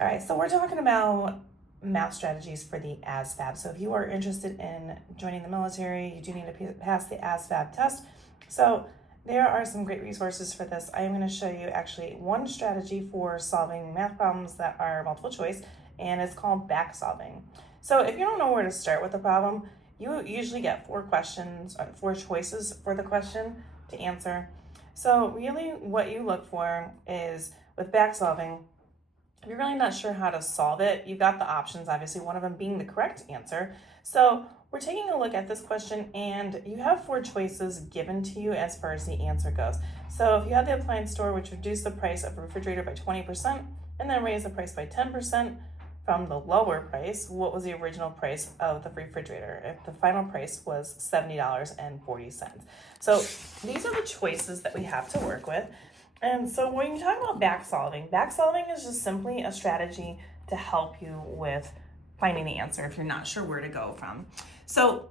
All right, so we're talking about math strategies for the ASVAB. So if you are interested in joining the military, you do need to pass the ASVAB test. So there are some great resources for this. I am going to show you actually one strategy for solving math problems that are multiple choice, and it's called back solving. So if you don't know where to start with the problem, you usually get four choices for the question to answer. So really what you look for is, with back solving, if you're really not sure how to solve it, you've got the options, obviously, one of them being the correct answer. So we're taking a look at this question, and you have four choices given to you as far as the answer goes. So if you have the appliance store, which reduced the price of a refrigerator by 20% and then raised the price by 10% from the lower price, what was the original price of the refrigerator? If the final price was $70.40. So these are the choices that we have to work with. And so when you talk about back solving is just simply a strategy to help you with finding the answer if you're not sure where to go from. So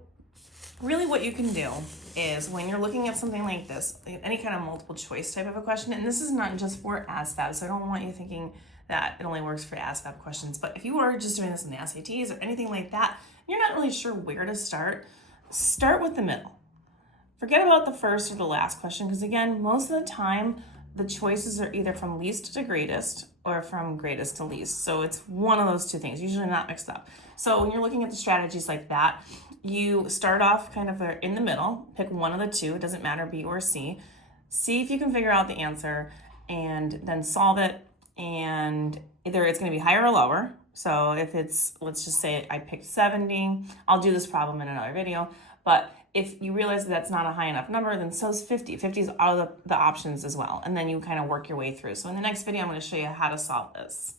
really what you can do is, when you're looking at something like this, any kind of multiple choice type of a question, and this is not just for ASVAB, so I don't want you thinking that it only works for ASVAB questions, but if you are just doing this in the SATs or anything like that, you're not really sure where to start with the middle. Forget about the first or the last question, because again, most of the time, the choices are either from least to greatest or from greatest to least. So it's one of those two things, usually not mixed up. So when you're looking at the strategies like that, you start off kind of in the middle, pick one of the two, it doesn't matter, B or C. See if you can figure out the answer and then solve it, and either it's going to be higher or lower. So if it's, let's just say I picked 70, I'll do this problem in another video, but if you realize that that's not a high enough number, then so is 50. 50 is out of the options as well. And then you kind of work your way through. So in the next video, I'm going to show you how to solve this.